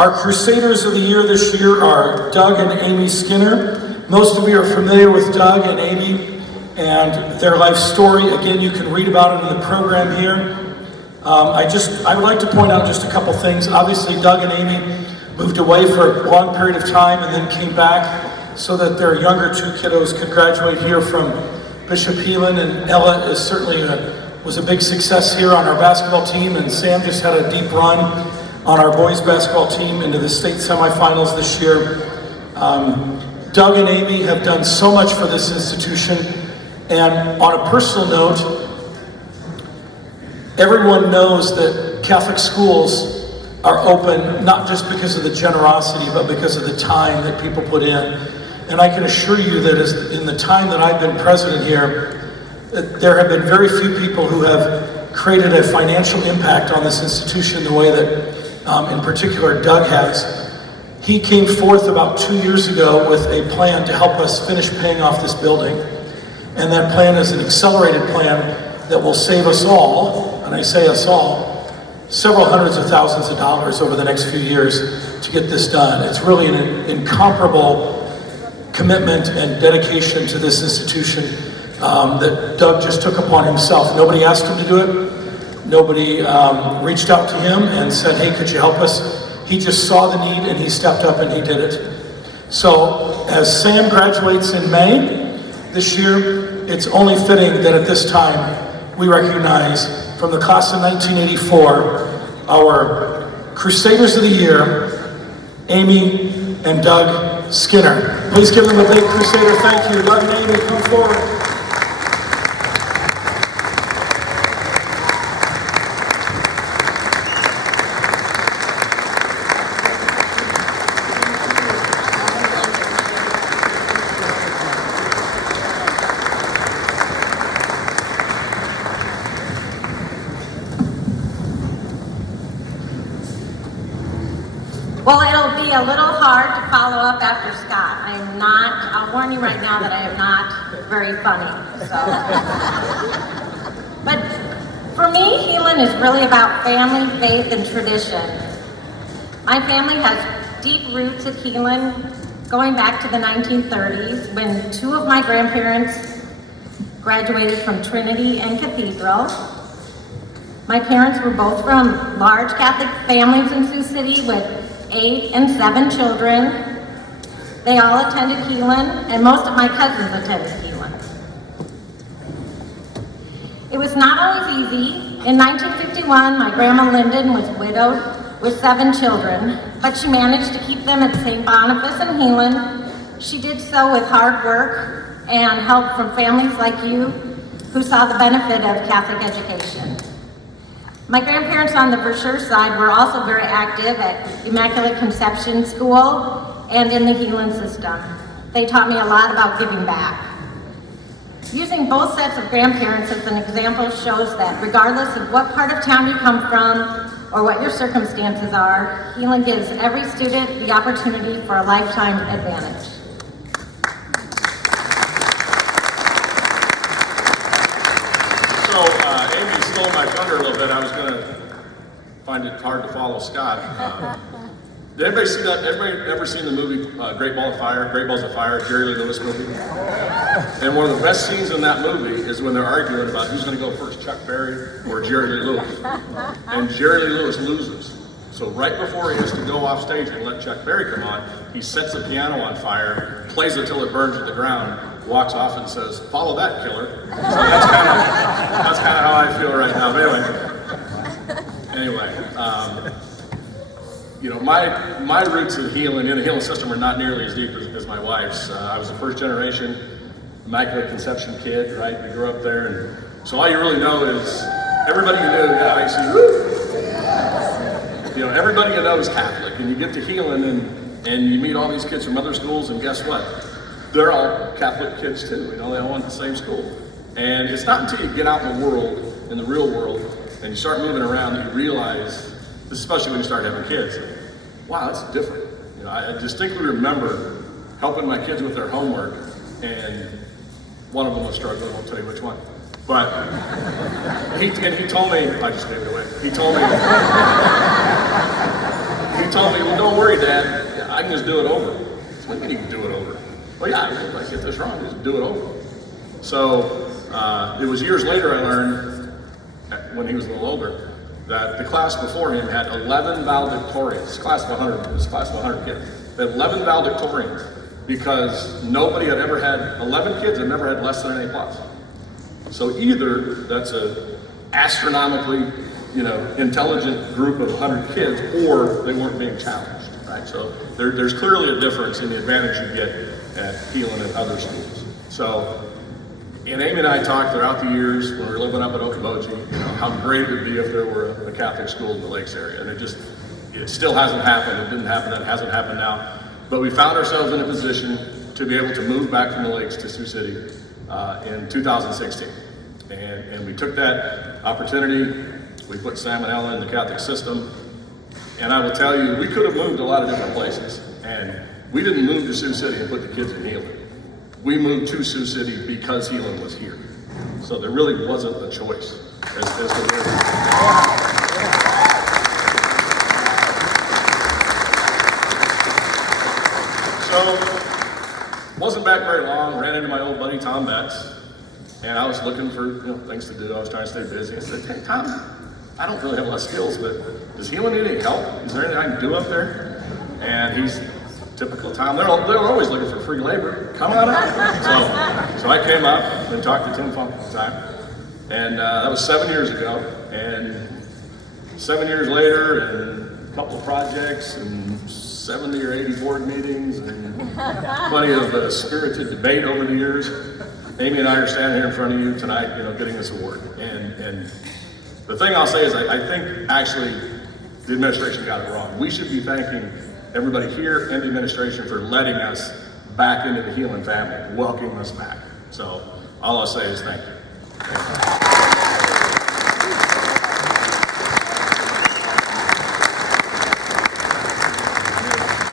Our Crusaders of the Year this year are Doug and Amy Skinner. Most of you are familiar with Doug and Amy and their life story. Again, you can read about it in the program here. I would like to point out just a couple things. Obviously, Doug and Amy moved away for a long period of time and then came back so that their younger two kiddos could graduate here from Bishop Heelan, and Ella is certainly was a big success here on our basketball team, and Sam just had a deep run on our boys basketball team into the state semifinals this year. Doug and Amy have done so much for this institution, and on a personal note, everyone knows that Catholic schools are open not just because of the generosity, but because of the time that people put in. And I can assure you that in the time that I've been president here, there have been very few people who have created a financial impact on this institution the way that, in particular, Doug has. He came forth about 2 years ago with a plan to help us finish paying off this building. And that plan is an accelerated plan that will save us all, and I say us all, several hundreds of thousands of dollars over the next few years to get this done. It's really an incomparable commitment and dedication to this institution that Doug just took upon himself. Nobody asked him to do it. Nobody reached out to him and said, hey, could you help us? He just saw the need and he stepped up and he did it. So as Sam graduates in May this year, it's only fitting that at this time we recognize from the class of 1984 our Crusaders of the Year, Amy and Doug Skinner. Please give them a big Crusader thank you. Doug and Amy, come forward. Well, it'll be a little hard to follow up after Scott. I'll warn you right now that I am not very funny. So. But for me, Heelan is really about family, faith, and tradition. My family has deep roots at Heelan, going back to the 1930s, when two of my grandparents graduated from Trinity and Cathedral. My parents were both from large Catholic families in Sioux City with 8 and 7 children. They all attended Heelan, and most of my cousins attended Heelan. It was not always easy. In 1951, my grandma Linden was widowed with 7 children, but she managed to keep them at St. Boniface and Heelan. She did so with hard work and help from families like you who saw the benefit of Catholic education. My grandparents on the Brasher side were also very active at Immaculate Conception School and in the Heelan system. They taught me a lot about giving back. Using both sets of grandparents as an example shows that regardless of what part of town you come from or what your circumstances are, Heelan gives every student the opportunity for a lifetime advantage. Amy stole my thunder a little bit. I was going to find it hard to follow Scott. Did everybody see that? Everybody ever seen the movie Great Balls of Fire, Jerry Lee Lewis movie? And one of the best scenes in that movie is when they're arguing about who's going to go first, Chuck Berry or Jerry Lee Lewis. And Jerry Lee Lewis loses. So right before he has to go off stage and let Chuck Berry come on, he sets the piano on fire, plays it till it burns to the ground, walks off and says, "Follow that, killer." So that's kind of how I feel right now. But anyway, you know, my roots in Heelan, in the Heelan system, are not nearly as deep as my wife's. I was a first generation Immaculate Conception kid, right? We grew up there, and so all you really know is everybody you knew, I see. You know, everybody you know is Catholic, and you get to Heelan and you meet all these kids from other schools, and guess what? They're all Catholic kids too. You know, they all went to the same school. And it's not until you get out in the world, in the real world, and you start moving around that you realize, especially when you start having kids, wow, that's different. You know, I distinctly remember helping my kids with their homework, and one of them was struggling. I won't tell you which one. But he told me, I just gave it away. He told me he told me, well, don't worry, Dad, I can just do it over. So what do you mean you can do it over? Well, yeah, if I get this wrong, just do it over. So it was years later I learned, when he was a little older, that the class before him had 11 valedictorians. Class of 100 kids. They had 11 valedictorians because nobody had ever had, 11 kids had never had less than an A plus. So either that's a astronomically, intelligent group of 100 kids, or they weren't being challenged, right? So there's clearly a difference in the advantage you get at Heelan and other schools. So, and Amy and I talked throughout the years when we were living up at Okoboji, how great it would be if there were a Catholic school in the Lakes area. And it still hasn't happened. It didn't happen then, it hasn't happened now. But we found ourselves in a position to be able to move back from the Lakes to Sioux City in 2016. And we took that opportunity. We put Sam and Ella in the Catholic system. And I will tell you, we could have moved a lot of different places. And we didn't move to Sioux City and put the kids in Heelan. We moved to Sioux City because Heelan was here. So there really wasn't a choice as to where. So, wasn't back very long, ran into my old buddy Tom Betts, and I was looking for things to do. I was trying to stay busy. I said, hey Tom, I don't really have a lot of skills, but does Heelan need any help? Is there anything I can do up there? And he's typical Tom. They're always looking for free labor. Come on up. So I came up and talked to Tim Funk at the time, and that was 7 years ago. And 7 years later, and a couple of projects, and 70 or 80 board meetings, and plenty of spirited debate over the years. Amy and I are standing here in front of you tonight, getting this award. And the thing I'll say is I think actually the administration got it wrong. We should be thanking everybody here and the administration for letting us back into the Heelan family, welcoming us back. So all I'll say is thank you.